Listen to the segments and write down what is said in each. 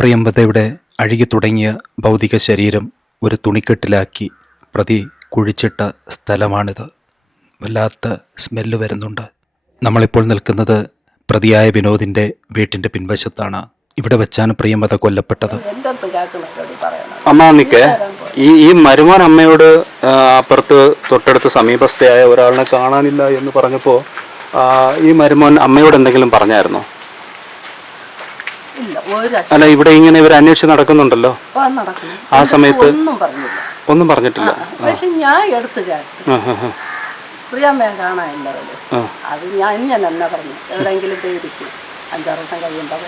പ്രിയംവദയുടെ അഴുകിത്തുടങ്ങിയ ഭൗതിക ശരീരം ഒരു തുണിക്കെട്ടിലാക്കി പ്രതി കുഴിച്ചിട്ട സ്ഥലമാണിത്. വല്ലാത്ത സ്മെല്ല് വരുന്നുണ്ട്. നമ്മളിപ്പോൾ നിൽക്കുന്നത് പ്രതിയായ വിനോദിൻ്റെ വീട്ടിൻ്റെ പിൻവശത്താണ്. ഇവിടെ വെച്ചാണ് പ്രിയംവദ കൊല്ലപ്പെട്ടത്. അമ്മ നിൽക്കേ, ഈ മരുമോൻ അമ്മയോട് അപ്പുറത്ത് തൊട്ടടുത്ത് സമീപസ്ഥയായ ഒരാളിനെ കാണാനില്ല എന്ന് പറഞ്ഞപ്പോൾ ഈ മരുമോൻ അമ്മയോട് എന്തെങ്കിലും പറഞ്ഞായിരുന്നോ? അല്ല, ഇവിടെ ഇങ്ങനെ ഇവർ അന്വേഷിച്ച് നടക്കുന്നുണ്ടല്ലോ, ആ സമയത്ത് ഒന്നും പറഞ്ഞിട്ടില്ല. പക്ഷെ ഞാൻ എടുത്തു പ്രിയമ്മയെ കാണാനില്ലവര്, അത് ഞാൻ ഇങ്ങനെ തന്നെ പറഞ്ഞു, എവിടെയെങ്കിലും പോയിരിക്കും 5-6 ദിവസം കഴിയുമ്പോൾ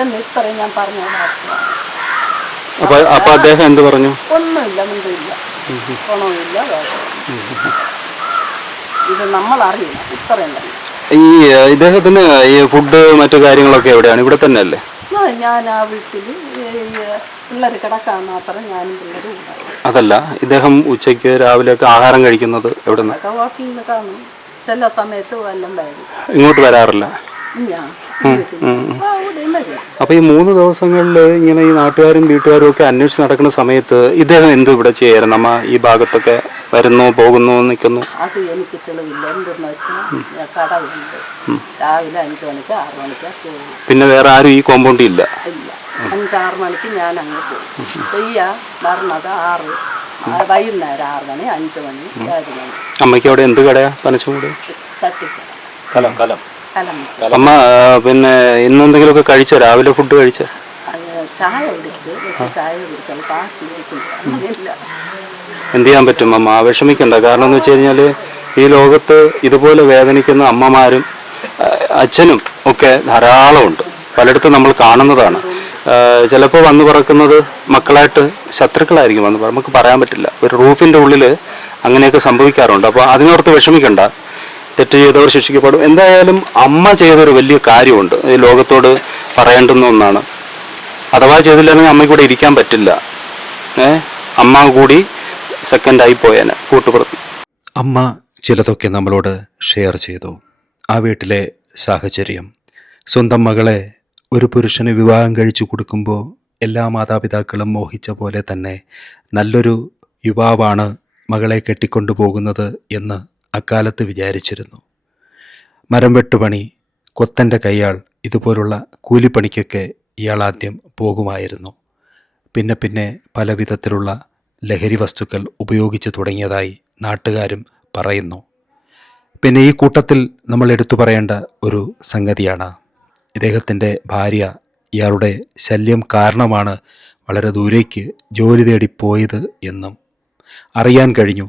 എന്ന് ഇത്രയും ഞാൻ പറഞ്ഞു. അപ്പൊ അദ്ദേഹം എന്ത് പറഞ്ഞു? ഒന്നുമില്ല, മിണ്ടില്ല, ഗുണമില്ല, ഇത് നമ്മൾ അറിയില്ല, ഇത്രയും തന്നെ. ഈ ഇദ്ദേഹത്തിന് ഈ ഫുഡ് മറ്റു കാര്യങ്ങളൊക്കെ എവിടെയാണ്? ഇവിടെ തന്നെ അല്ലേ? ഞാൻ ആ വീട്ടിൽ പിള്ളേർ കിടക്കാൻ മാത്രം ഞാനും പിള്ളേരും ഉണ്ടാവും. അതല്ല, ഇദ്ദേഹം ഉച്ചയ്ക്ക് രാവിലെയൊക്കെ ആഹാരം കഴിക്കുന്നത് എവിടെ നിന്ന്? വാക്കിൽ നിന്ന് കാണും, ചില സമയത്ത് വല്ലം വരും. ഇങ്ങോട്ട് വരാറില്ല? ഞാൻ അപ്പൊ ഈ 3 ദിവസങ്ങളിൽ ഇങ്ങനെ ഈ നാട്ടുകാരും വീട്ടുകാരും ഒക്കെ അന്വേഷിച്ച് നടക്കുന്ന സമയത്ത് ഇദ്ദേഹം എന്ത് ഇവിടെ ചെയ്യാറ്? നമ്മ ഈ ഭാഗത്തൊക്കെ വരുന്നു പോകുന്നു നിൽക്കുന്നു? അത് എനിക്ക് തെളിവില്ല. എന്തെന്ന് വെച്ചാൽ കടവുണ്ട്, രാവിലെ 5 മണിക്ക് 6 മണിക്ക് പോകും. പിന്നെ വേറെ ആരും ഈ കോമ്പൗണ്ടിൽ ഇല്ല? ഇല്ല. 5-6 മണിക്ക് ഞാൻ അങ്ങ് പോകും. പെയ്യ പറഞ്ഞത് 6 വൈകുന്നേരം 6 മണി, 5 മണി, 7 മണി. അമ്മയ്ക്ക് അവിടെ എന്ത് കടയാ? പനച്ചുകൂട് ചട്ടിക്കട. അമ്മ പിന്നെ ഇന്നെന്തെങ്കിലുമൊക്കെ കഴിച്ചോ? രാവിലെ ഫുഡ് കഴിച്ചോ? ചായ കുടിച്ച്, ചായ കുടിക്കാൻ ബാക്കി എന്ത് ചെയ്യാൻ പറ്റും അമ്മ? വിഷമിക്കണ്ട. കാരണം എന്ന് വെച്ച് കഴിഞ്ഞാൽ ഈ ലോകത്ത് ഇതുപോലെ വേദനിക്കുന്ന അമ്മമാരും അച്ഛനും ഒക്കെ ധാരാളമുണ്ട്. പലയിടത്തും നമ്മൾ കാണുന്നതാണ്. ചിലപ്പോൾ വന്നു പറക്കുന്നത് മക്കളായിട്ട് ശത്രുക്കളായിരിക്കും വന്ന് നമുക്ക് പറയാൻ പറ്റില്ല. ഒരു റൂഫിൻ്റെ ഉള്ളിൽ അങ്ങനെയൊക്കെ സംഭവിക്കാറുണ്ട്. അപ്പോൾ അതിനോർത്ത് വിഷമിക്കണ്ട. തെറ്റ് ചെയ്തവർ ശിക്ഷിക്കപ്പെടും. എന്തായാലും അമ്മ ചെയ്തൊരു വലിയ കാര്യമുണ്ട്, ഈ ലോകത്തോട് പറയേണ്ടുന്ന ഒന്നാണ്. അഥവാ ചെയ്തില്ലെങ്കിൽ അമ്മയ്ക്ക് കൂടെ ഇരിക്കാൻ പറ്റില്ല. അമ്മ കൂടി സെക്കൻഡായി പോയേനെ കൂട്ടുപുറത്ത്. അമ്മ ചിലതൊക്കെ നമ്മളോട് ഷെയർ ചെയ്തു. ആ വീട്ടിലെ സാഹചര്യം, സ്വന്തം മകളെ ഒരു പുരുഷന് വിവാഹം കഴിച്ചു കൊടുക്കുമ്പോൾ എല്ലാ മാതാപിതാക്കളും മോഹിച്ച പോലെ തന്നെ നല്ലൊരു യുവാവാണ് മകളെ കെട്ടിക്കൊണ്ടു പോകുന്നത് എന്ന് അക്കാലത്ത് വിചാരിച്ചിരുന്നു. മരം വെട്ടുപണി, കൊത്തൻ്റെ കയ്യാൾ, ഇതുപോലുള്ള കൂലിപ്പണിക്കൊക്കെ ഇയാൾ ആദ്യം പോകുമായിരുന്നു. പിന്നെ പല വിധത്തിലുള്ള ലഹരി വസ്തുക്കൾ ഉപയോഗിച്ച് തുടങ്ങിയതായി നാട്ടുകാരും പറയുന്നു. പിന്നെ ഈ കൂട്ടത്തിൽ നമ്മൾ എടുത്തു പറയേണ്ട ഒരു സംഗതിയാണ്, ഇദ്ദേഹത്തിൻ്റെ ഭാര്യ ഇയാളുടെ ശല്യം കാരണമാണ് വളരെ ദൂരേക്ക് ജോലി തേടി പോയത് എന്നും അറിയാൻ കഴിഞ്ഞു.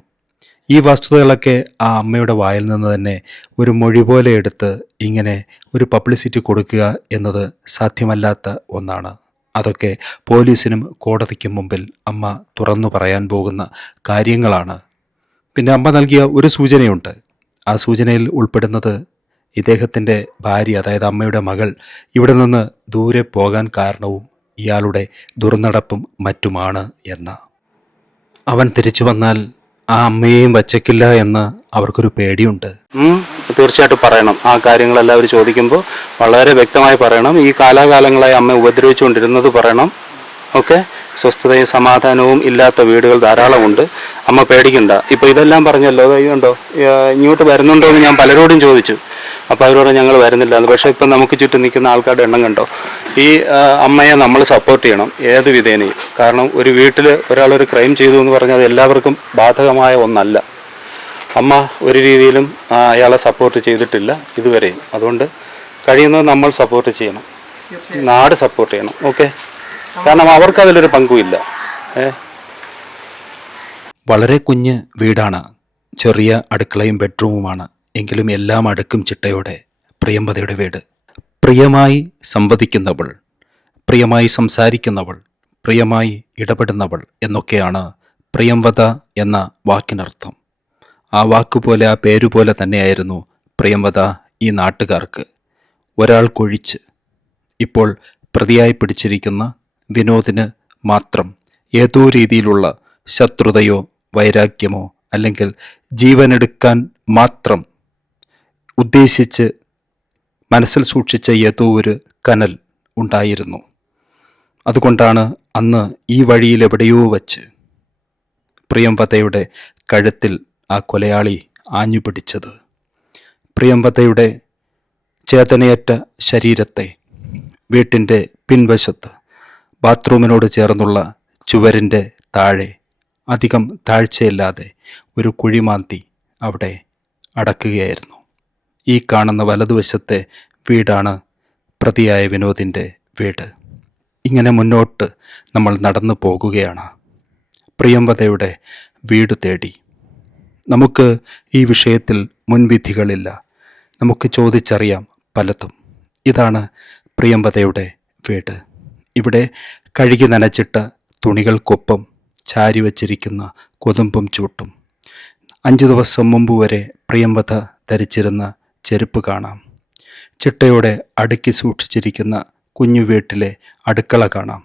ഈ വസ്തുതകളൊക്കെ ആ അമ്മയുടെ വായിൽ നിന്ന് തന്നെ ഒരു മൊഴി പോലെ എടുത്ത് ഇങ്ങനെ ഒരു പബ്ലിസിറ്റി കൊടുക്കുക എന്നത് സാധ്യമല്ലാത്ത ഒന്നാണ്. അതൊക്കെ പോലീസിനും കോടതിക്കും മുമ്പിൽ അമ്മ തുറന്നു പറയാൻ പോകുന്ന കാര്യങ്ങളാണ്. പിന്നെ അമ്മ നൽകിയ ഒരു സൂചനയുണ്ട്. ആ സൂചനയിൽ ഉൾപ്പെടുന്നത് ഇദ്ദേഹത്തിൻ്റെ ഭാര്യ, അതായത് അമ്മയുടെ മകൾ ഇവിടെ നിന്ന് ദൂരെ പോകാൻ കാരണവും ഇയാളുടെ ദുർനടപ്പും മറ്റുമാണ് എന്ന്. അവൻ തിരിച്ചു വന്നാൽ ആ അമ്മയെയും വച്ചേക്കില്ല എന്ന് അവർക്കൊരു പേടിയുണ്ട്. തീർച്ചയായിട്ടും പറയണം. ആ കാര്യങ്ങളെല്ലാം അവർ ചോദിക്കുമ്പോൾ വളരെ വ്യക്തമായി പറയണം. ഈ കാലാകാലങ്ങളായി അമ്മ ഉപദ്രവിച്ചുകൊണ്ടിരുന്നത് പറയണം. ഓക്കെ, സ്വസ്ഥതയും സമാധാനവും ഇല്ലാത്ത വീടുകൾ ധാരാളമുണ്ട്. അമ്മ പേടിക്കണ്ട. ഇപ്പോൾ ഇതെല്ലാം പറഞ്ഞല്ലോ, കണ്ടോ, ഇങ്ങോട്ട് വരുന്നുണ്ടോ എന്ന് ഞാൻ പലരോടും ചോദിച്ചു. അപ്പോൾ അവരോട് ഞങ്ങൾ വരുന്നില്ല എന്ന്. പക്ഷേ ഇപ്പം നമുക്ക് ചുറ്റും നിൽക്കുന്ന ആൾക്കാരുടെ എണ്ണം കണ്ടോ. ഈ അമ്മയെ നമ്മൾ സപ്പോർട്ട് ചെയ്യണം ഏത് വിധേനയും. കാരണം ഒരു വീട്ടിൽ ഒരാളൊരു ക്രൈം ചെയ്തു എന്ന് പറഞ്ഞാൽ അത് എല്ലാവർക്കും ബാധകമായ ഒന്നല്ല. അമ്മ ഒരു രീതിയിലും അയാളെ സപ്പോർട്ട് ചെയ്തിട്ടില്ല ഇതുവരെയും. അതുകൊണ്ട് കഴിയുന്നത് നമ്മൾ സപ്പോർട്ട് ചെയ്യണം, നാട് സപ്പോർട്ട് ചെയ്യണം. ഓക്കെ, കാരണം അവർക്ക് അതിലൊരു പങ്കുമില്ല. വളരെ കുഞ്ഞ് വീടാണ്, ചെറിയ അടുക്കളയും ബെഡ്റൂമുമാണ്. എങ്കിലും എല്ലാം അടുക്കും ചിട്ടയോടെ പ്രിയംവദയുടെ വീട്. പ്രിയമായി സംവദിക്കുന്നവൾ, പ്രിയമായി സംസാരിക്കുന്നവൾ, പ്രിയമായി ഇടപെടുന്നവൾ എന്നൊക്കെയാണ് പ്രിയംവദ എന്ന വാക്കിനർത്ഥം. ആ വാക്കുപോലെ, ആ പേരുപോലെ തന്നെയായിരുന്നു പ്രിയംവദ ഈ നാട്ടുകാർക്ക്. ഒരാൾ കൊഴിച്ച് ഇപ്പോൾ പ്രതിയായി പിടിച്ചിരിക്കുന്ന വിനോദിന് മാത്രം ഏതോ രീതിയിലുള്ള ശത്രുതയോ വൈരാഗ്യമോ അല്ലെങ്കിൽ ജീവനെടുക്കാൻ മാത്രം ഉദ്ദേശിച്ച് മനസ്സിൽ സൂക്ഷിച്ച ഏതോ ഒരു കനൽ ഉണ്ടായിരുന്നു. അതുകൊണ്ടാണ് അന്ന് ഈ വഴിയിൽ എവിടെയോ വച്ച് പ്രിയംവദയുടെ കഴുത്തിൽ ആ കൊലയാളി ആഞ്ഞുപിടിച്ചത്. പ്രിയംവദയുടെ ചേതനയറ്റ ശരീരത്തെ വീട്ടിൻ്റെ പിൻവശത്ത് ബാത്റൂമിനോട് ചേർന്നുള്ള ചുവരിൻ്റെ താഴെ അധികം താഴ്ചയില്ലാതെ ഒരു കുഴിമാന്തി അവിടെ അടക്കുകയായിരുന്നു. ഈ കാണുന്ന വലതുവശത്തെ വീടാണ് പ്രതിയായ വിനോദിൻ്റെ വീട്. ഇങ്ങനെ മുന്നോട്ട് നമ്മൾ നടന്നു പോകുകയാണ് പ്രിയംവദയുടെ വീട് തേടി. നമുക്ക് ഈ വിഷയത്തിൽ മുൻവിധികളില്ല, നമുക്ക് ചോദിച്ചറിയാം പലതും. ഇതാണ് പ്രിയംവദയുടെ വീട്. ഇവിടെ കഴുകി നനച്ചിട്ട തുണികൾക്കൊപ്പം ചാരി വച്ചിരിക്കുന്ന കൊതുമ്പും ചൂട്ടും. 5 ദിവസം മുമ്പ് വരെ പ്രിയംവദ ധരിച്ചിരുന്ന ചെരുപ്പ് കാണാം. ചിട്ടയോടെ അടുക്കി സൂക്ഷിച്ചിരിക്കുന്ന കുഞ്ഞു വീട്ടിലെ അടുക്കള കാണാം.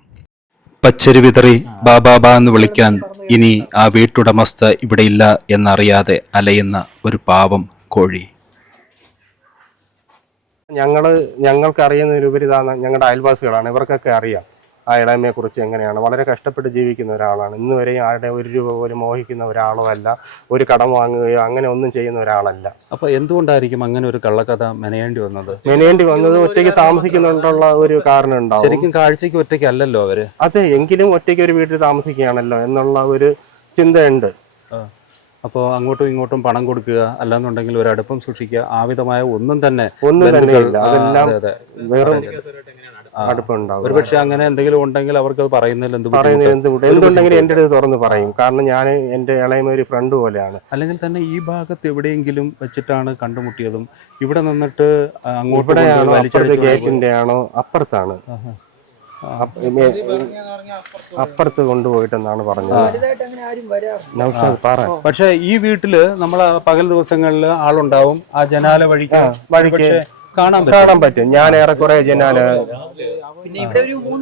പച്ചരി വിതറി ബാബാബ എന്ന് വിളിക്കാൻ ഇനി ആ വീട്ടുടമസ്ഥ ഇവിടെയില്ല എന്നറിയാതെ അലയുന്ന ഒരു പാവം കോഴി. ഞങ്ങൾക്ക് അറിയുന്നതിലുപരി ഞങ്ങളുടെ അയൽവാസികളാണ്. ഇവർക്കൊക്കെ അറിയാം ആ ഇളയമയെ കുറിച്ച് എങ്ങനെയാണ്. വളരെ കഷ്ടപ്പെട്ട് ജീവിക്കുന്ന ഒരാളാണ്. ഇന്ന് വരെയും ആരുടെ 1 രൂപ പോലും മോഹിക്കുന്ന ഒരാളോ അല്ല, ഒരു കടം വാങ്ങുകയോ അങ്ങനെ ഒന്നും ചെയ്യുന്ന ഒരാളല്ല. അപ്പൊ എന്തുകൊണ്ടായിരിക്കും അങ്ങനെ ഒരു കള്ളക്കഥ മെനയേണ്ടി വന്നത്? ഒറ്റയ്ക്ക് താമസിക്കുന്നുണ്ടുള്ള ഒരു കാരണം ഉണ്ടാവും. ശരിക്കും കാഴ്ചയ്ക്ക് ഒറ്റയ്ക്ക് അല്ലല്ലോ അവര്. അതെ, എങ്കിലും ഒറ്റയ്ക്ക് ഒരു വീട്ടിൽ താമസിക്കുകയാണല്ലോ എന്നുള്ള ഒരു ചിന്തയുണ്ട്. അപ്പോൾ അങ്ങോട്ടും ഇങ്ങോട്ടും പണം കൊടുക്കുക, അല്ലാന്നുണ്ടെങ്കിൽ ഒരു അടുപ്പം സൂക്ഷിക്കുക, ആവിധമായ ഒന്നും തന്നെ ഇല്ല. അതെല്ലാം വെറും അടുപ്പുണ്ടാവും. ഒരുപക്ഷെ അങ്ങനെ എന്തെങ്കിലും ഉണ്ടെങ്കിൽ അവർക്ക് അത് പറയുന്നതിൽ എന്തുണ്ടെങ്കിലും എൻ്റെ അടുത്ത് തുറന്ന് പറയും. കാരണം ഞാൻ എൻ്റെ ഇളയമ ഒരു ഫ്രണ്ട് പോലെയാണ്. അല്ലെങ്കിൽ തന്നെ ഈ ഭാഗത്ത് എവിടെയെങ്കിലും വെച്ചിട്ടാണ് കണ്ടുമുട്ടിയതും ഇവിടെ നിന്നിട്ട് ഇവിടെയാണോ അപ്പുറത്തെ ഗേറ്റിന്റെ ആണോ? അപ്പുറത്താണ്, അപ്പുറത്ത് കൊണ്ടുപോയിട്ടെന്നാണ് പറഞ്ഞത്. പക്ഷെ ഈ വീട്ടില് നമ്മള് പകൽ ദിവസങ്ങളിൽ ആളുണ്ടാവും. ആ ജനാല വഴിക്ക് കാണാൻ പറ്റും. ഞാൻ ഏറെക്കുറെ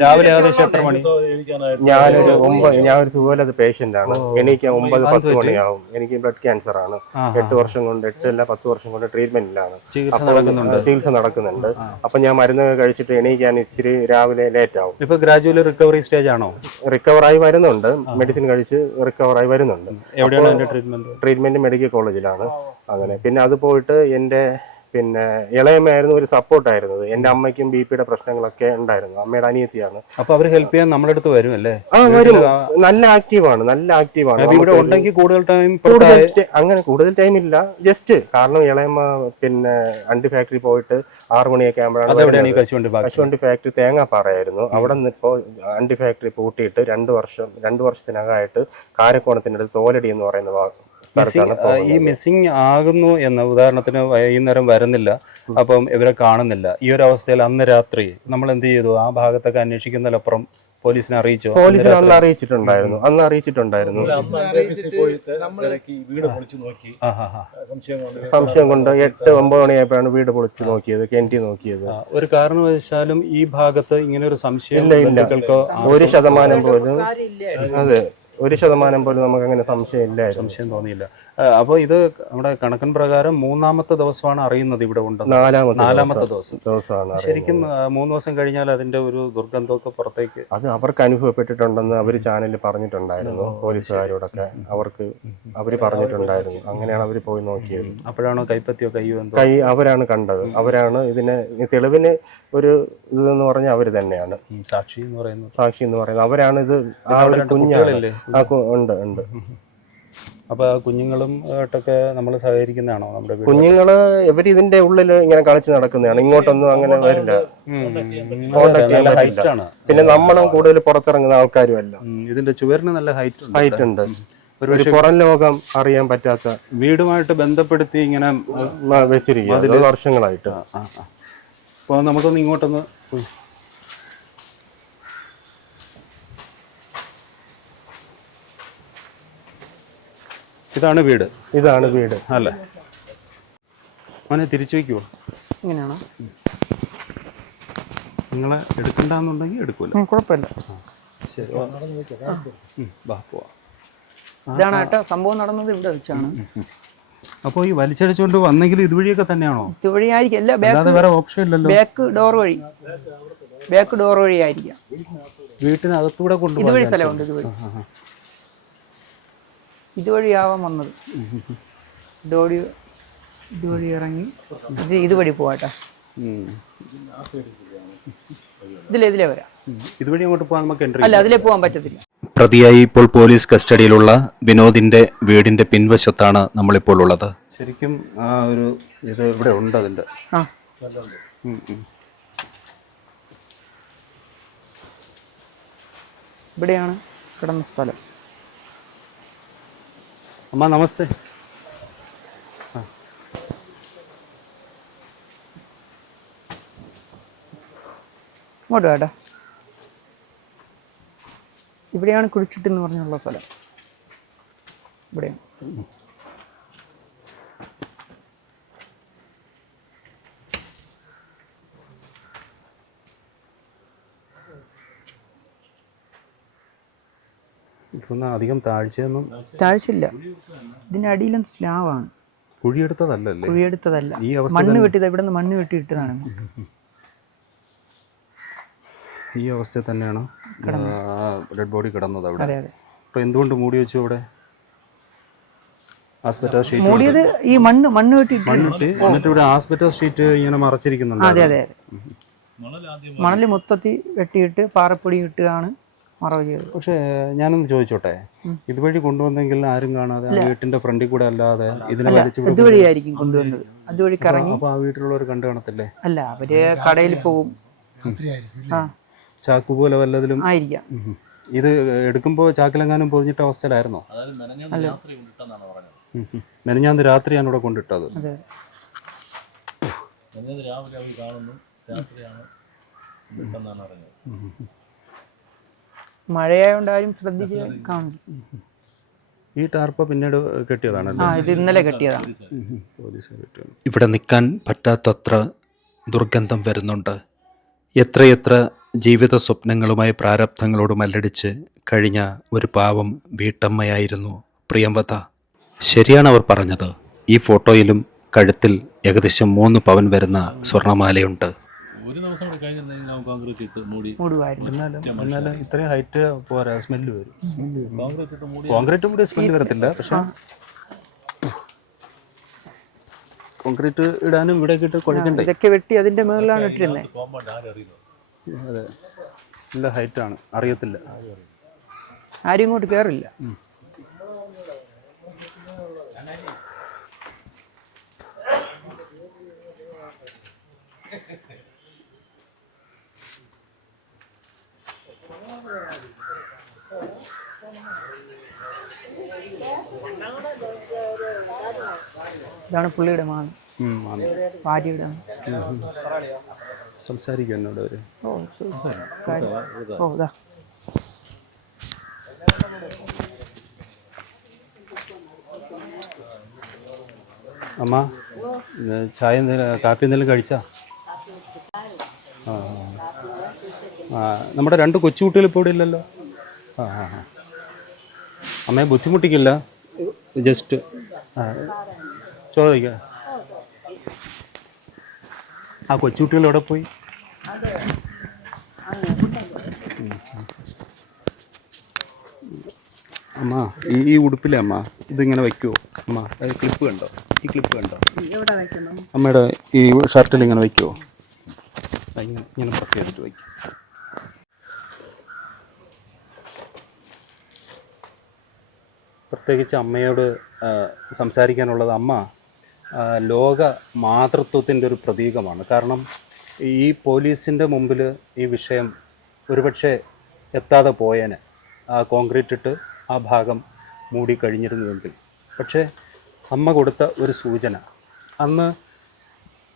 രാവിലെ ഏകദേശം എത്ര മണി? ഞാനൊരു സുഖമില്ലാത്ത പേഷ്യന്റ് ആണ്. എനിക്ക് 9-10 മണിയാവും. എനിക്ക് ബ്ലഡ് ക്യാൻസർ ആണ്. 8 വർഷം കൊണ്ട് 10 വർഷം കൊണ്ട് ട്രീറ്റ്മെന്റിലാണ്, ചികിത്സ നടക്കുന്നുണ്ട്. അപ്പൊ ഞാൻ മരുന്ന് കഴിച്ചിട്ട് എണീക്കാൻ ഇച്ചിരി രാവിലെ ലേറ്റ് ആവും. ഇപ്പൊ ഗ്രാജുവലി റിക്കവറി സ്റ്റേജ് ആണോ? റിക്കവറായി വരുന്നുണ്ട്, മെഡിസിൻ കഴിച്ച് റിക്കവറായി വരുന്നുണ്ട്. എവിടെയാണ് ട്രീറ്റ്മെന്റ് മെഡിക്കൽ കോളേജിലാണ്. അങ്ങനെ പിന്നെ അത് പോയിട്ട് ഇളയമ്മയായിരുന്നു ഒരു സപ്പോർട്ടായിരുന്നത്. എന്റെ അമ്മയ്ക്കും BP-യുടെ പ്രശ്നങ്ങളൊക്കെ ഉണ്ടായിരുന്നു. അമ്മയുടെ അനിയത്തിയാണ്. അപ്പൊ അവര് ഹെൽപ്പ് ചെയ്യാൻ നമ്മുടെ അടുത്ത് വരും അല്ലേ? വരും. നല്ല ആക്റ്റീവാണ്. ഇവിടെ ഉണ്ടെങ്കിൽ കൂടുതൽ ടൈം ഇല്ല. ജസ്റ്റ് കാരണം ഇളയമ്മ അണ്ടി ഫാക്ടറി പോയിട്ട് 6 മണിയൊക്കെ ആകുമ്പോഴാണ്. കശുവണ്ടി ഫാക്ടറി തേങ്ങാപ്പാറയായിരുന്നു. അവിടെ നിന്ന് ഇപ്പോൾ അണ്ടി ഫാക്ടറി പൂട്ടിയിട്ട് 2 വർഷത്തിനകമായിട്ട് കാരക്കോണത്തിന്റെ അടുത്ത് തോലടി എന്ന് പറയുന്ന ഈ മിസ്സിംഗ് ആകുന്നു എന്ന ഉദാഹരണത്തിന് വൈകുന്നേരം വരുന്നില്ല, അപ്പം ഇവരെ കാണുന്നില്ല. ഈ ഒരു അവസ്ഥയിൽ അന്ന് രാത്രി നമ്മൾ എന്ത് ചെയ്തു? ആ ഭാഗത്തൊക്കെ അന്വേഷിക്കുന്നതിലപ്പുറം പോലീസിനെ അറിയിച്ചോ? പോലീസിനെ അന്ന് അറിയിച്ചിട്ടുണ്ടായിരുന്നു. സംശയം കൊണ്ട് 8-9 മണിയായപ്പോഴാണ് വീട് പൊളിച്ചു നോക്കിയത്, കിണറ്റി നോക്കിയത്. ഒരു കാരണവശാലും ഈ ഭാഗത്ത് ഇങ്ങനെ ഒരു സംശയം ഇല്ല. 1% പോലും. അതെ, 1% പോലും നമുക്ക് അങ്ങനെ സംശയം തോന്നിയില്ല. അപ്പോൾ ഇത് നമ്മുടെ കണക്കൻ പ്രകാരം 3-ാമത്തെ ദിവസമാണ് അറിയുന്നത് ഇവിടെ ഉണ്ടെന്ന്. 4-ാമത്തെ ദിവസമാണ്. ശരിക്കും 3 ദിവസം കഴിഞ്ഞാൽ അതിന്റെ ഒരു ദുർഗന്ധമൊക്കെ പുറത്തേക്ക് അത് അവർക്ക് അനുഭവപ്പെട്ടിട്ടുണ്ടെന്ന് അവർ ചാനലിൽ പറഞ്ഞിട്ടുണ്ടായിരുന്നു. പോലീസുകാരോടൊക്കെ അവര് പറഞ്ഞിട്ടുണ്ടായിരുന്നു. അങ്ങനെയാണ് അവർ പോയി നോക്കിയത്. അപ്പോഴാണോ കൈപ്പത്തിയോ കൈ അവരാണ് കണ്ടത്. അവരാണ് ഇതിന് തെളിവിന് ഒരു ഇതെന്ന് പറഞ്ഞാൽ അവര് തന്നെയാണ് സാക്ഷി എന്ന് പറയുന്നത്. അവരാണ് ഇത്. ആ ഒരു കുഞ്ഞാണ്. ഉണ്ട്. അപ്പൊ കുഞ്ഞുങ്ങളും ആയിട്ടൊക്കെ നമ്മൾ സഹകരിക്കുന്നതാണോ? നമ്മുടെ കുഞ്ഞുങ്ങള് ഇവര് ഇതിന്റെ ഉള്ളിൽ ഇങ്ങനെ കളിച്ച് നടക്കുന്നതാണ്. ഇങ്ങോട്ടൊന്നും അങ്ങനെ വരില്ല. പിന്നെ നമ്മളും കൂടുതൽ പുറത്തിറങ്ങുന്ന ആൾക്കാരും അല്ല. ഇതിന്റെ ചുവരിന് നല്ല ഹൈറ്റ് ഉണ്ട്. ഒരു പുറം ലോകം അറിയാൻ പറ്റാത്ത വീടുമായിട്ട് ബന്ധപ്പെടുത്തി ഇങ്ങനെ വെച്ചിരിക്കുക വർഷങ്ങളായിട്ട്. അപ്പോൾ നമുക്കൊന്ന് ഇങ്ങോട്ടൊന്ന് ഇതാണ് വീട് അല്ലേ? മോനെ തിരിച്ചു വയ്ക്കുമോ? ഇങ്ങനെയാണോ? നിങ്ങളെ എടുക്കണ്ടെന്നുണ്ടെങ്കിൽ എടുക്കൂല, കുഴപ്പമില്ല. ശരി, പോവാ. ഇതാണ് കേട്ടോ സംഭവം നടന്നത്. ഇവിടെ വെച്ചാണ്. അപ്പോൾ ഈ വലിച്ചടിച്ചുകൊണ്ട് വന്നെങ്കിൽ ഇതുവഴിയൊക്കെ തന്നെയാണോ? ഇതുവഴിയായിരിക്കും. വേറെ ഓപ്ഷൻ ഇല്ലല്ലോ. ബാക്ക് ഡോർ വഴി ആയിരിക്കാം. വീട്ടിനകത്തൂടെ ഇതുവഴി കൊണ്ടുപോകാൻ സ്ഥലമുണ്ട്, ഇതുവഴിയാവാൻ വന്നത്. ഇതുവഴി ഇറങ്ങി ഇതുവഴി പോവാട്ടോ. ഇതിലേ വരാം. ഇതുവഴി അങ്ങോട്ട് പോകാൻ നമുക്ക് എൻട്രി അല്ല, അതിലേ പോകാൻ പറ്റത്തില്ല. പ്രതിയായി ഇപ്പോൾ പോലീസ് കസ്റ്റഡിയിലുള്ള വിനോദിന്റെ വീടിന്റെ പിൻവശത്താണ് നമ്മളിപ്പോൾ ഉള്ളത്. ശരിക്കും ആ ഒരു ഇത് ഇവിടെ ഉണ്ട് അതിൻ്റെ. ആ, ഇവിടെയാണ് കിടന്ന സ്ഥലം. അമ്മ നമസ്തേ. ഇങ്ങോട്ട് വേട്ടാ. ഇവിടെയാണ് കുഴിച്ചിട്ടെന്ന് പറഞ്ഞുള്ള സ്ഥലം. ഇവിടെയാണ്. ഇതൊന്നും അധികം താഴ്ചയൊന്നും താഴ്ചയില്ല. ഇതിൻ്റെ അടിയിലും സ്ലാവാണ്. കുഴിയെടുത്തതല്ലേ? കുഴിയെടുത്തതല്ല, ഈ അവസ്ഥ മണ്ണ് വെട്ടിയത്. ഇവിടെ നിന്ന് മണ്ണ് വെട്ടിയിട്ടതാണ്. ഈ അവസ്ഥയിൽ തന്നെയാണ് ഡെഡ് ബോഡി കിടന്നത് അവിടെ. അതെ അതെ. അപ്പോൾ എന്തുകൊണ്ട് മൂടി വെച്ചു അവിടെ? ആസ്പെറ്റോസ് ഷീറ്റ് മൂടിയത് ഈ മണ്ണ് വെട്ടിയിട്ട്. എന്നിട്ട് ഇവിടെ ആസ്പെറ്റോസ് ഷീറ്റ് ഇങ്ങനെ മറച്ചിരിക്കുന്നുണ്ട്. അതെ അതെ അതെ. മണൽ മൊത്തത്തിൽ വെട്ടിയിട്ട് പാറപ്പൊടി ഇട്ടാണ് മറവ് ചെയ്തത്. പക്ഷേ ഞാനൊന്ന് ചോദിച്ചോട്ടെ, ഇതുവഴി കൊണ്ടുവന്നെങ്കിൽ ആരും കാണാതെ ആ വീട്ടിന്റെ ഫ്രണ്ടിൽ കൂടെ അല്ലാതെ ഇതിനെ വലിച്ചു ഇതുവഴിയായിരിക്കും കൊണ്ടുവന്നത്. അതുവഴി കറങ്ങി. അപ്പോൾ ആ വീട്ടിലുള്ളവർ കണ്ടു കാണത്തില്ലേ? അല്ല, അവര് കടയിൽ പോകും. ആ, ചാക്കു പോലെ വല്ലതിലും ആയിരിക്കാം. ഇത് എടുക്കുമ്പോൾ ചാക്കിലെങ്ങാനും പൊതിഞ്ഞിട്ട അവസ്ഥയിലായിരുന്നോ? മെനഞ്ഞാന്ന് രാത്രിയാണ് ഇവിടെ കൊണ്ടിട്ടത്. അതെ. മഴയായോണ്ട് ആരും ശ്രദ്ധിച്ച് കാണും. ഈ ടാർപ്പ പിന്നീട് കെട്ടിയതാണല്ലേ? ഇത് ഇന്നലെ കെട്ടിയതാണ്. ഇവിടെ നിൽക്കാൻ പറ്റാത്തത്ര ദുർഗന്ധം വരുന്നുണ്ട്. എത്രയെത്ര ജീവിത സ്വപ്നങ്ങളുമായി പ്രാരബ്ധങ്ങളോട് മല്ലടിച്ച് കഴിഞ്ഞ ഒരു പാവം വീട്ടമ്മയായിരുന്നു പ്രിയംവദ. ശരിയാണ് അവർ പറഞ്ഞത്. ഈ ഫോട്ടോയിലും കഴുത്തിൽ ഏകദേശം 3 പവൻ വരുന്ന സ്വർണ്ണമാലയുണ്ട്. എന്നാലും ഇത്രയും ഹൈറ്റ് പോരാ, സ്മെല്ല് വരും. കോൺക്രീറ്റ് കൂടി സ്മെല്ല് വരത്തില്ല, പക്ഷെ കോൺക്രീറ്റ് ഇടാനും ഇവിടെ ഇട്ട് കുഴക്കണ്ടേ? ഇതൊക്കെ വെട്ടി അതിന്റെ മുകളിലാണ് ഇട്ടിരുന്നത്. അതെ, നല്ല ഹൈറ്റാണ്, അറിയത്തില്ല. ആരും ഇങ്ങോട്ട് കയറില്ല. ഇതാണ് പുള്ളിയുടെ മാൻ, ഭാര്യയുടെ. സംസാരിക്കും എന്നോട് അവര്. ഓ, ഇതാ അമ്മ, ചായ എന്തെങ്കിലും കാപ്പി എന്തെങ്കിലും കഴിച്ചാ? നമ്മുടെ 2 കൊച്ചുകുട്ടികൾ ഇപ്പോൾ ഇവിടെ ഇല്ലല്ലോ. അമ്മയെ ബുദ്ധിമുട്ടിക്കില്ല, ജസ്റ്റ് ചോദിക്കുക. ആ കൊച്ചുകുട്ടികൾ എവിടെ പോയി? അമ്മ, ഈ ഉടുപ്പിലെ അമ്മ ഇതിങ്ങനെ വയ്ക്കുമോ? അമ്മ, ക്ലിപ്പ് കണ്ടോ? ഈ ക്ലിപ്പ് കണ്ടോ? അമ്മയുടെ ഈ ഷർട്ടിൽ ഇങ്ങനെ വയ്ക്കുമോ? ഇങ്ങനെ പ്രസ് ചെയ്തിട്ട് വയ്ക്കും. പ്രത്യേകിച്ച് അമ്മയോട് സംസാരിക്കാനുള്ളത്, അമ്മ ലോക മാതൃത്വത്തിൻ്റെ ഒരു പ്രതീകമാണ്. കാരണം ഈ പോലീസിൻ്റെ മുമ്പിൽ ഈ വിഷയം ഒരുപക്ഷെ എത്താതെ പോയേനെ, കോൺക്രീറ്റ് ഇട്ട് ആ ഭാഗം മൂടിക്കഴിഞ്ഞിരുന്നുവെങ്കിൽ. പക്ഷേ അമ്മ കൊടുത്ത ഒരു സൂചന, അന്ന്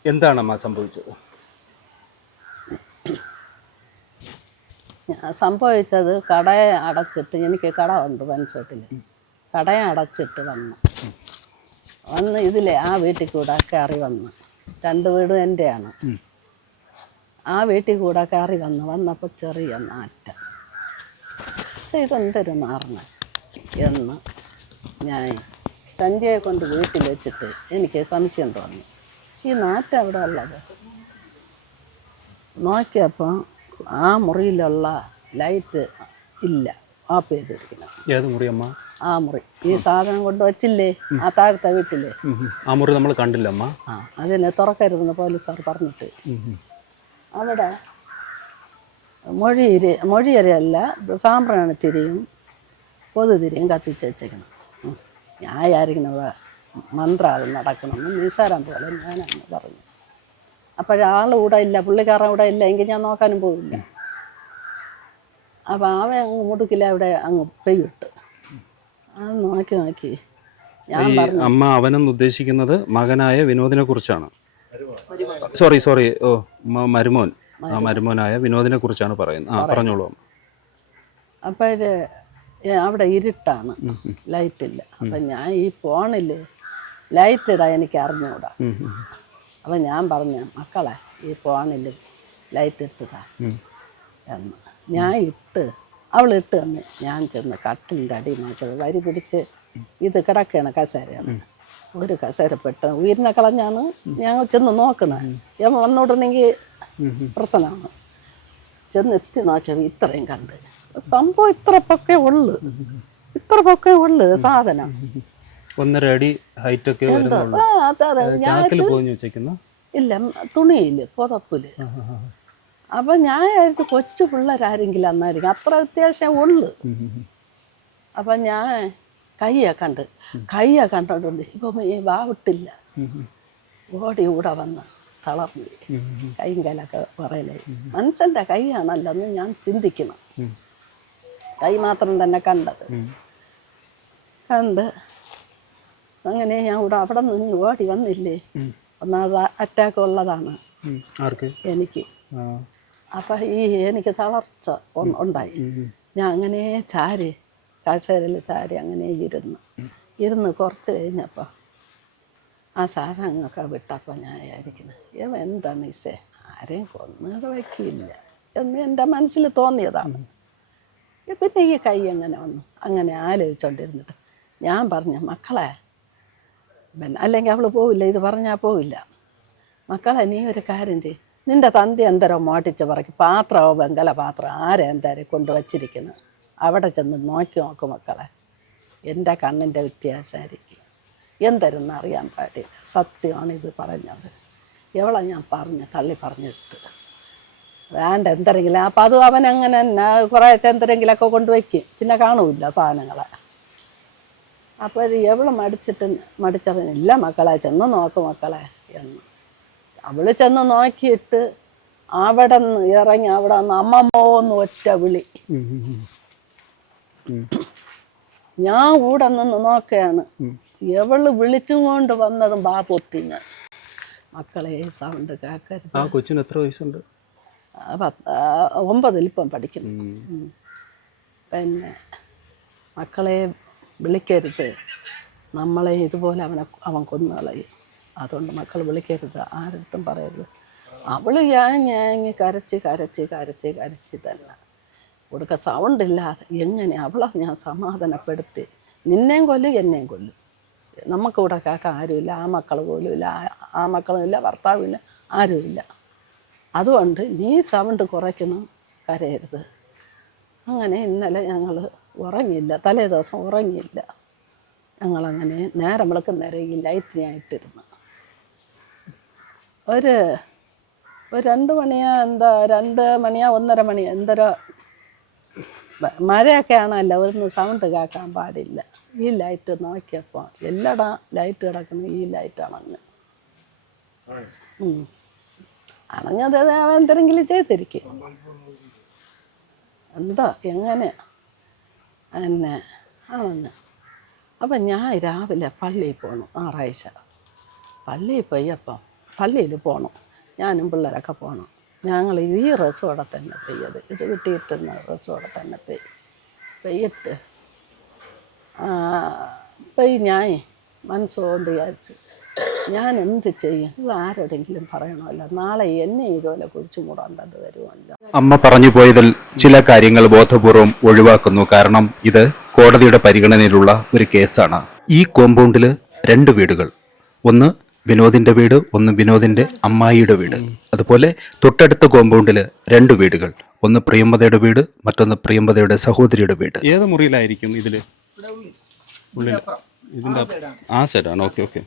എന്താണ് അമ്മ സംഭവിച്ചത്? സംഭവിച്ചത്, കടയെ അടച്ചിട്ട്, എനിക്ക് കട ഉണ്ട് പഞ്ചോട്ടിൽ, കടയെ അടച്ചിട്ട് വന്ന് ഇതിലെ ആ വീട്ടിൽ കൂടെ കയറി വന്ന്, 2 വീടും എൻ്റെയാണ്. ആ വീട്ടിൽ കൂടെ കയറി വന്നപ്പോൾ ചെറിയ നാറ്റ. പക്ഷെ ഇതെന്തൊരു നാർന്ന എന്ന് ഞാൻ സഞ്ജയെ കൊണ്ട് വീട്ടിൽ വെച്ചിട്ട് എനിക്ക് സംശയം തോന്നി, ഈ നാറ്റ അവിടെ ഉള്ളത്. നോക്കിയപ്പോൾ ആ മുറിയിലുള്ള ലൈറ്റ് ഇല്ല, ഓഫ് ചെയ്തിരിക്കണം. ഏത് മുറി അമ്മ? ആ മുറി ഈ സാധനം കൊണ്ട് വച്ചില്ലേ ആ താഴത്തെ വീട്ടിലെ ആ മുറി നമ്മൾ കണ്ടില്ല അമ്മ. ആ അതിനെ തുറക്കരുതെന്ന് പോലീസുകാർ പറഞ്ഞിട്ട് അവിടെ മൊഴിയരയല്ല സാമ്പ്രാണിത്തിരിയും പൊതുതിരിയും കത്തിച്ച് വെച്ചേക്കണം. ഞാൻ ആയിരിക്കണം മന്ത്രാവ് നടക്കണമെന്ന് നിസ്സാരം പോലെ ഞാനന്ന് പറഞ്ഞു. അപ്പോഴാൾ കൂടെ ഇല്ല, പുള്ളിക്കാരൻ കൂടെ ഇല്ല, എങ്കിൽ ഞാൻ നോക്കാനും പോവില്ല. അപ്പം അവൻ അങ്ങ് മുടുക്കില്ല, അവിടെ അങ്ങ് പെയ്യിട്ട് അത് നോക്കി ഞാൻ പറഞ്ഞു. അമ്മ അവനെന്ന് ഉദ്ദേശിക്കുന്നത് മകനായ വിനോദിനെ കുറിച്ചാണ്. സോറി മരുമോൻ, മരുമോനായ വിനോദിനെ കുറിച്ചാണ് പറയുന്നത്. പറഞ്ഞോളൂ. അപ്പോഴ് അവിടെ ഇരുട്ടാണ്, ലൈറ്റില്ല. അപ്പം ഞാൻ ഈ ഫോണിൽ ലൈറ്റ് ഇടാൻ എനിക്ക് അറിഞ്ഞുകൂടാ. അപ്പം ഞാൻ പറഞ്ഞു, മക്കളെ ഈ ഫോണിൽ ലൈറ്റ് ഇട്ടതാ എന്ന്. ഞാൻ അവളിട്ട് തന്ന് ഞാൻ ചെന്ന് കട്ടിലിൻ്റെ അടി നോക്കിയത് വരി പിടിച്ച് ഇത് കിടക്കുകയാണ് കസേരയാണ്. ഒരു കസേര പെട്ടെന്ന് ഉയരിനെ കളഞ്ഞാണ് ഞാൻ ചെന്ന് നോക്കണേ. ഞാൻ വന്നോടനെങ്കിൽ പ്രശ്നമാണ്. ചെന്ന് എത്തി നോക്കിയപ്പോൾ ഇത്രയും കണ്ട്. സംഭവം ഇത്ര പൊക്കേ ഉള്ളു സാധനം. 1.5 അടി ഹൈറ്റ് ഒക്കെ ഇല്ല, തുണിയില് പുതപ്പില്. അപ്പൊ ഞാൻ വിചാരിച്ചു കൊച്ചു പിള്ളേരാരെങ്കിലും അന്നായിരിക്കും, അത്ര അത്യാവശ്യം ഉള്ളു. അപ്പൊ ഞാൻ കയ്യെ കണ്ടോണ്ട് ഇപ്പം ഈ വാവിട്ടില്ല, ഓടി കൂടെ വന്ന് തളർന്നു കൈയും കാലൊക്കെ പറയലേ. മനുഷ്യൻ്റെ കൈയാണല്ലോ എന്ന് ഞാൻ ചിന്തിക്കണം. കൈ മാത്രം തന്നെ കണ്ട് അങ്ങനെ ഞാൻ ഇവിടെ അവിടെ നിന്ന് ഓടി വന്നില്ലേ. ഒന്നാമത് അറ്റാക്ക് ഉള്ളതാണ് എനിക്ക്. അപ്പം എനിക്ക് തളർച്ച ഉണ്ടായി. ഞാൻ അങ്ങനെ കസേരയിൽ ചാരി അങ്ങനെ ഇരുന്ന് കുറച്ച് കഴിഞ്ഞപ്പോൾ ആ ശ്വാസങ്ങളൊക്കെ വിട്ടപ്പോൾ ഞാൻ വിചാരിക്കുന്നത് ഇവ എന്താണ് ഈസേ ആരെയും കൊന്നിട വയ്ക്കില്ല എന്ന് എൻ്റെ മനസ്സിൽ തോന്നിയതാണ്. പിന്നെ ഈ കൈ എങ്ങനെ വന്നു അങ്ങനെ ആലോചിച്ചുകൊണ്ടിരുന്നിട്ട് ഞാൻ പറഞ്ഞു, മക്കളെ അല്ലെങ്കിൽ അവൾ പോവില്ല, ഇത് പറഞ്ഞാൽ പോവില്ല. മക്കളെ നീ ഒരു കാര്യം ചെയ്യും, നിൻ്റെ തന്തി എന്തരോ മോട്ടിച്ച് പറക്കി പാത്രമോ വെങ്കല പാത്രം ആരെന്തായാലും കൊണ്ടുവച്ചിരിക്കുന്നത് അവിടെ ചെന്ന് നോക്ക് മക്കളെ. എൻ്റെ കണ്ണിൻ്റെ വ്യത്യാസമായിരിക്കും, എന്തരെന്ന് അറിയാൻ പാടില്ല. സത്യമാണിത് പറഞ്ഞത്. എവളെ ഞാൻ തള്ളി പറഞ്ഞിട്ട് വേണ്ട എന്തെങ്കിലും. അപ്പം അത് അവനങ്ങനെ തന്നെ കുറേ എന്തെങ്കിലുമൊക്കെ കൊണ്ടുവയ്ക്കും, പിന്നെ കാണൂല്ല സാധനങ്ങളെ. അപ്പോൾ എവള് മടിച്ചവനില്ല മക്കളെ ചെന്ന് നോക്ക് മക്കളെ എന്ന്. അവൾ ചെന്ന് നോക്കിയിട്ട് അവിടെ നിന്ന് ഇറങ്ങി അവിടെ നിന്ന് അമ്മമ്മോന്ന് ഒറ്റ വിളി. ഞാൻ കൂടെ നിന്ന് നോക്കുകയാണ്. എവള് വിളിച്ചും കൊണ്ട് വന്നതും പൊത്തിഞ്ഞ് മക്കളെ സൗണ്ട് കേൾക്കരുത്. ആ കൊച്ചിന് എത്ര വയസ്സുണ്ട്? 9 ഇപ്പം പഠിക്കുന്നു. പിന്നെ മക്കളെ വിളിക്കരുത്, നമ്മളെ ഇതുപോലെ അവൻ കൊന്നുകളയും, അതുകൊണ്ട് മക്കൾ വിളിക്കരുത്, ആരുടെ പറയരുത്. അവൾ ഞാൻ കരച്ച് തന്നെ കൊടുക്ക സൗണ്ടില്ലാതെ എങ്ങനെ അവളെ ഞാൻ സമാധാനപ്പെടുത്തി. നിന്നെയും കൊല്ലും എന്നെയും കൊല്ലും, നമുക്കിവിടെ കേൾക്കാൻ ആരുമില്ല, ആ മക്കൾ പോലും ഇല്ല, ആ മക്കളുമില്ല, ഭർത്താവില്ല, ആരുമില്ല. അതുകൊണ്ട് നീ സൗണ്ട് കുറയ്ക്കണം, കരയരുത്. അങ്ങനെ ഇന്നലെ ഞങ്ങൾ ഉറങ്ങിയില്ല, തലേ ദിവസം ഉറങ്ങിയില്ല. ഞങ്ങളങ്ങനെ നേരം വിളക്കുന്നേരം ഈ ലൈറ്റ് ഞാൻ ഇട്ടിരുന്നു. ഒരു 2 മണിയാ 2 മണിയാ 1:30 മണിയാ എന്തരോ മഴയൊക്കെ ആണല്ലോ, ഒന്ന് സൗണ്ട് കേൾക്കാൻ പാടില്ല. ഈ ലൈറ്റ് നോക്കിയപ്പോൾ എല്ലായിടം ലൈറ്റ് കിടക്കണം, ഈ ലൈറ്റ് അണഞ്ഞ് അണഞ്ഞത് എന്തെങ്കിലും ചെയ്തിരിക്കും. എന്താ എങ്ങനെ എന്നെ ആണെന്ന്. അപ്പം ഞാൻ രാവിലെ പള്ളിയിൽ പോകണം, ഞായറാഴ്ച പള്ളിയിൽ പോയപ്പം പള്ളിയിൽ പോകണം, ഞാനും പിള്ളേരൊക്കെ പോകണം. ഞങ്ങൾ ഈ റിസോർട്ടിൽ തന്നെ പെയ്യത്, ഇത് കിട്ടിയിട്ടുന്ന റിസോർട്ടിൽ തന്നെ പെയ്യിട്ട് ഞാൻ മനസ്സുകൊണ്ട് വിചാരിച്ച് ഞാൻ എന്ത് ചെയ്യും, ഇത് ആരോടെങ്കിലും പറയണമല്ലോ, നാളെ എന്നെ ഇതുപോലെ കുഴിച്ചു മൂടാണ്ടത് വരുമല്ലോ. അമ്മ പറഞ്ഞു പോയതിൽ ചില കാര്യങ്ങൾ ബോധപൂർവം ഒഴിവാക്കുന്നു. കാരണം ഇത് കോടതിയുടെ പരിഗണനയിലുള്ള ഒരു കേസാണ്. ഈ കോമ്പൗണ്ടിൽ 2 വീടുകൾ, ഒന്ന് വിനോദിന്റെ വീട്, ഒന്ന് വിനോദിന്റെ അമ്മായിയുടെ വീട്. അതുപോലെ തൊട്ടടുത്ത കോമ്പൗണ്ടിൽ 2 വീടുകൾ, ഒന്ന് പ്രിയംവദയുടെ വീട്, മറ്റൊന്ന് പ്രിയംവദയുടെ സഹോദരിയുടെ വീട്. ഏത് മുറിയിലായിരിക്കും ഇതിൽ? ഉള്ളിൽ ഇതിൻ്റെ ആ സൈഡാണ്. Okay okay.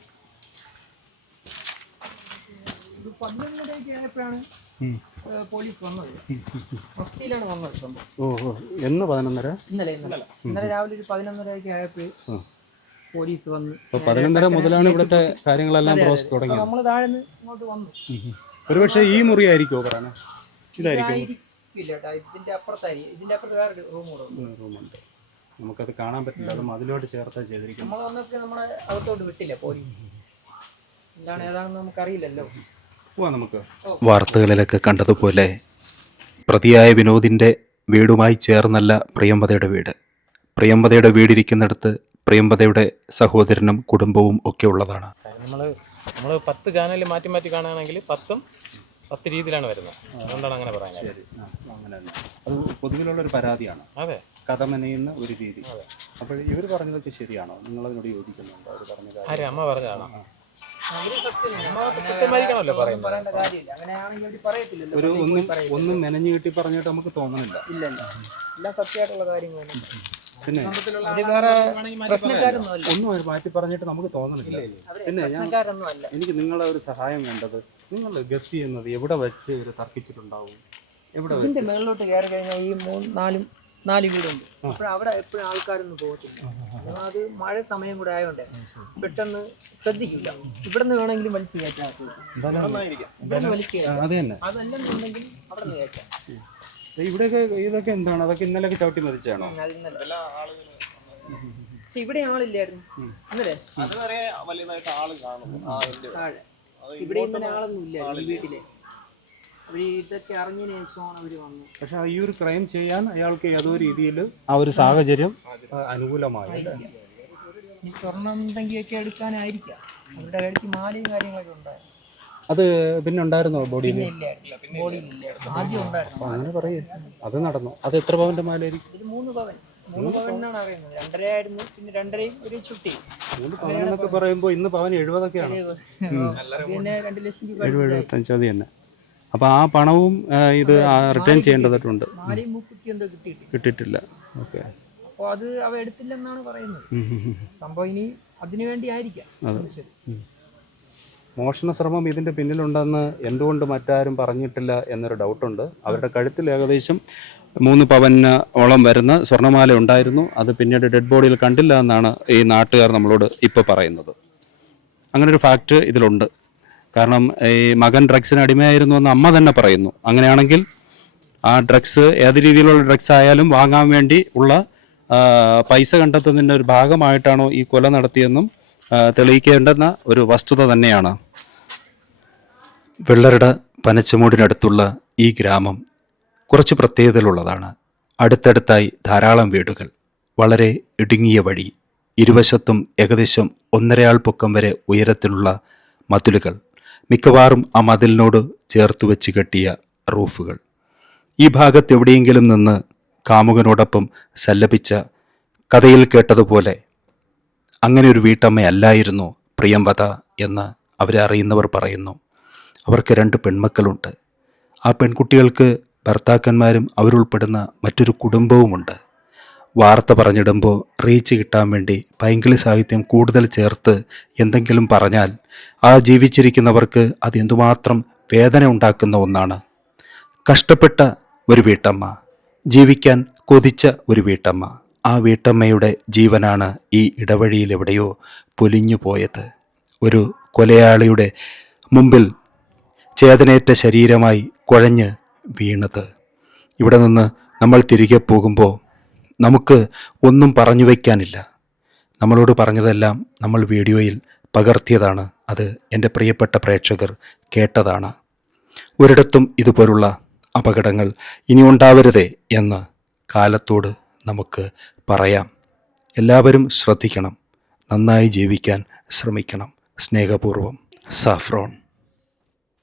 പോലീസ് വന്നത് ഹോസ്പിറ്റലിലാണ് വന്നത് സംഭവം. ഓഹോ, എന്ന് 11:30? ഇന്നലെ രാവിലെ ഒരു 11:30 ആയപ്പോൾ പോലീസ് വന്ന്. 11:30 മുതലാണ് ഇവിടുത്തെ കാര്യങ്ങളെല്ലാം പ്രോസസ് തുടങ്ങിയത്. നമ്മൾ താഴെ നിന്ന് ഇങ്ങോട്ട് വന്നു. ഒരുപക്ഷെ ഈ മുറി ആയിരിക്കുമോ പറയണേ? ഇതായിരിക്കും. ഇല്ല കേട്ടോ, ഇതിന്റെ അപ്പുറത്തായിരിക്കും. ഇതിന്റെ അപ്പുറത്ത് വേറെ റൂമുണ്ട്. നമുക്കത് കാണാൻ പറ്റില്ല, അത് അതിലോട്ട് ചേർത്താ ചെയ്തിരിക്കും. നമ്മൾ വന്നപ്പോൾ നമ്മളെ അകത്തോട്ട് വിട്ടില്ല പോലീസ്. എന്താണ് ഏതാണെന്ന് നമുക്കറിയില്ലല്ലോ. നമുക്ക് വാർത്തകളിലൊക്കെ കണ്ടതുപോലെ പ്രതിയായ വിനോദിൻ്റെ വീടുമായി ചേർന്നല്ല പ്രിയംവദയുടെ വീട്. പ്രിയംവദയുടെ വീടിരിക്കുന്നിടത്ത് പ്രിയംവദയുടെ സഹോദരനും കുടുംബവും ഒക്കെ ഉള്ളതാണ്. നമ്മൾ 10 ചാനൽ മാറ്റി മാറ്റി കാണുകയാണെങ്കിൽ 10 രീതിയിലാണ് വരുന്നത്. അതുകൊണ്ടാണ് അങ്ങനെ പറയുന്നത്. അത് പൊതുവിലുള്ളൊരു പരാതിയാണ്. അതെ, കഥ മെനയുന്ന ഒരു രീതി. അപ്പോൾ ഇവർ പറഞ്ഞതൊക്കെ ശരിയാണോ? നിങ്ങളതിനോട് യോജിക്കുന്നുണ്ടോ? അവർ പറഞ്ഞ കാര്യം അമ്മ പറഞ്ഞതാണോ? സത്യമായിരിക്കണമല്ലോ പറയുന്നത്. പറയേണ്ട കാര്യമില്ല. അങ്ങനെയാണെങ്കിൽ പറയത്തില്ലല്ലോ. ഒരു ഒന്നും മെനഞ്ഞു കിട്ടി പറഞ്ഞിട്ട് നമുക്ക് തോന്നണില്ല. ഇല്ലല്ല, എല്ലാം സത്യമായിട്ടുള്ള കാര്യങ്ങളൊന്നും. പിന്നെ വേറെ പ്രശ്നക്കാരൊന്നും അല്ല. ഒന്നും അവർ മാറ്റി പറഞ്ഞിട്ട് നമുക്ക് തോന്നണില്ല. പിന്നെ പ്രശ്നക്കാരൊന്നും അല്ല. എനിക്ക് നിങ്ങളെ ഒരു സഹായം വേണ്ടത്, നിങ്ങൾ ഗസ് ചെയ്യുന്നത് എവിടെ വെച്ച് ഇവർ തർക്കിച്ചിട്ടുണ്ടാവും? ഇതിന്റെ മേളിലോട്ട് കയറി കഴിഞ്ഞാൽ ഈ 4 വീടുണ്ട്. അപ്പോൾ അവിടെ എപ്പോഴും ആൾക്കാരൊന്നും പോകത്തില്ല. അത് മഴ സമയം കൂടെ ആയതുകൊണ്ട് പെട്ടെന്ന് ശ്രദ്ധിക്കില്ല. ഇവിടെ നിന്ന് വേണമെങ്കിലും വലിച്ചു കയറ്റാം. വലിച്ചു കയറ്റാം. അതല്ലെന്നുണ്ടെങ്കിൽ അവിടെ നിന്ന് കയറ്റാം. ഇവിടെയൊക്കെ ഇതൊക്കെ എന്താണ്? അതൊക്കെ ഇന്നലെ ചവിട്ടി മരിച്ചാണോ? പക്ഷെ ഇവിടെ ആളില്ലായിരുന്നു ഇന്നലെ. ഇവിടെ ഇന്നലെ ആളൊന്നും ഇല്ല ഈ വീട്ടിലെ. ഇതൊക്കെ അറിഞ്ഞതിന് ശേഷമാണ് അവര് വന്നത്. പക്ഷെ ഈ ഒരു ക്രൈം ചെയ്യാൻ അയാൾക്ക് ഏതോ രീതിയിൽ ആ ഒരു സാഹചര്യം അനുകൂലമായി. സ്വർണം എന്തെങ്കിലുമൊക്കെ എടുക്കാനായിരിക്കാം. അവരുടെ കഴുത്തി മാലയും കാര്യങ്ങളൊക്കെ ഉണ്ടായിരുന്നു. അത് പിന്നെ ഉണ്ടായിരുന്നോ ബോഡിയിൽ? ബോഡിയിലില്ലായിരുന്നു. ആദ്യം ഉണ്ടായിരുന്നു. അങ്ങനെ പറയേ. അത് നടന്നു. അത് എത്ര പവന്റെ മാലയായിരിക്കും? ഇത് 3 പവൻ. 3 പവൻ എന്നാണ് അറിയുന്നത്. 2.5 ആയിരുന്നു. പിന്നെ 2.5 ഒരു ചുട്ടി. 3 പവൻ എന്നൊക്കെ പറയുമ്പോൾ ഇന്ന് പവൻ 70ഒക്കെയാണ്. പിന്നെ 2 ലക്ഷം രൂപ 75 അത് തന്നെ. അപ്പൊ ആ പണവും ഇത് റിട്ടേൺ ചെയ്യേണ്ടതായിട്ടുണ്ട്. മാലയും മുക്കുറ്റി എന്തോ കിട്ടിയിട്ടില്ല. ഓക്കെ. അപ്പോൾ അത് അവ എടുത്തില്ലെന്നാണ് പറയുന്നത്. സംഭവം ഇനി അതിനു വേണ്ടി ആയിരിക്കാം. മോഷണ ശ്രമം ഇതിൻ്റെ പിന്നിലുണ്ടെന്ന് എന്തുകൊണ്ട് മറ്റാരും പറഞ്ഞിട്ടില്ല എന്നൊരു ഡൗട്ടുണ്ട്. അവരുടെ കഴുത്തിൽ ഏകദേശം 3 പവനോളം വരുന്ന സ്വർണ്ണമാല ഉണ്ടായിരുന്നു. അത് പിന്നീട് ഡെഡ് ബോഡിയിൽ കണ്ടില്ല എന്നാണ് ഈ നാട്ടുകാർ നമ്മളോട് ഇപ്പോൾ പറയുന്നത്. അങ്ങനൊരു ഫാക്റ്റ് ഇതിലുണ്ട്. കാരണം ഈ മകൻ ഡ്രഗ്സിന് അടിമയായിരുന്നു എന്ന് അമ്മ തന്നെ പറയുന്നു. അങ്ങനെയാണെങ്കിൽ ആ ഡ്രഗ്സ് ഏത് രീതിയിലുള്ള ഡ്രഗ്സ് ആയാലും വാങ്ങാൻ വേണ്ടി ഉള്ള പൈസ കണ്ടെത്തുന്നതിൻ്റെ ഒരു ഭാഗമായിട്ടാണോ ഈ കൊല നടത്തിയെന്നും തെളിയിക്കേണ്ടുന്ന ഒരു വസ്തുത തന്നെയാണ്. വെള്ളറട പനച്ചമൂടിനടുത്തുള്ള ഈ ഗ്രാമം കുറച്ച് പ്രത്യേകതകളുള്ളതാണ്. അടുത്തടുത്തായി ധാരാളം വീടുകൾ, വളരെ ഇടുങ്ങിയ വഴി, ഇരുവശത്തും ഏകദേശം 1.5 ആൾ പൊക്കം വരെ ഉയരത്തിലുള്ള മതിലുകൾ, മിക്കവാറും ആ മതിലിനോട് ചേർത്ത് വെച്ച് കെട്ടിയ റൂഫുകൾ. ഈ ഭാഗത്ത് എവിടെയെങ്കിലും നിന്ന് കാമുകനോടൊപ്പം സല്ലപിച്ച കഥയിൽ കേട്ടതുപോലെ അങ്ങനെ ഒരു വീട്ടമ്മയല്ലായിരുന്നു പ്രിയംവദ എന്ന് അവരെ അറിയുന്നവർ പറയുന്നു. അവർക്ക് 2 പെൺമക്കളുണ്ട്. ആ പെൺകുട്ടികൾക്ക് ഭർത്താക്കന്മാരും അവരുൾപ്പെടുന്ന മറ്റൊരു കുടുംബവുമുണ്ട്. വാർത്ത പറഞ്ഞിടുമ്പോൾ റീച്ച് കിട്ടാൻ വേണ്ടി പൈങ്കിളി സാഹിത്യം കൂടുതൽ ചേർത്ത് എന്തെങ്കിലും പറഞ്ഞാൽ ആ ജീവിച്ചിരിക്കുന്നവർക്ക് അത് എന്തുമാത്രം വേദന ഉണ്ടാക്കുന്ന ഒന്നാണ്. കഷ്ടപ്പെട്ട ഒരു വീട്ടമ്മ, ജീവിക്കാൻ കൊതിച്ച ഒരു വീട്ടമ്മ, ആ വീട്ടമ്മയുടെ ജീവനാണ് ഈ ഇടവഴിയിൽ എവിടെയോ പൊലിഞ്ഞു പോയത്. ഒരു കൊലയാളിയുടെ മുമ്പിൽ ചേതനേറ്റ ശരീരമായി കുഴഞ്ഞ് വീണത്. ഇവിടെ നിന്ന് നമ്മൾ തിരികെ പോകുമ്പോൾ നമുക്ക് ഒന്നും പറഞ്ഞു വയ്ക്കാനില്ല. നമ്മളോട് പറഞ്ഞതെല്ലാം നമ്മൾ വീഡിയോയിൽ പകർത്തിയതാണ്. അത് എൻ്റെ പ്രിയപ്പെട്ട പ്രേക്ഷകർ കേട്ടതാണ്. ഒരിടത്തും ഇതുപോലുള്ള അപകടങ്ങൾ ഇനി ഉണ്ടാവരുതേ എന്ന് കാലത്തോട് നമുക്ക് പറയാം. എല്ലാവരും ശ്രദ്ധിക്കണം, നന്നായി ജീവിക്കാൻ ശ്രമിക്കണം. സ്നേഹപൂർവ്വം, സാഫ്രോൺ.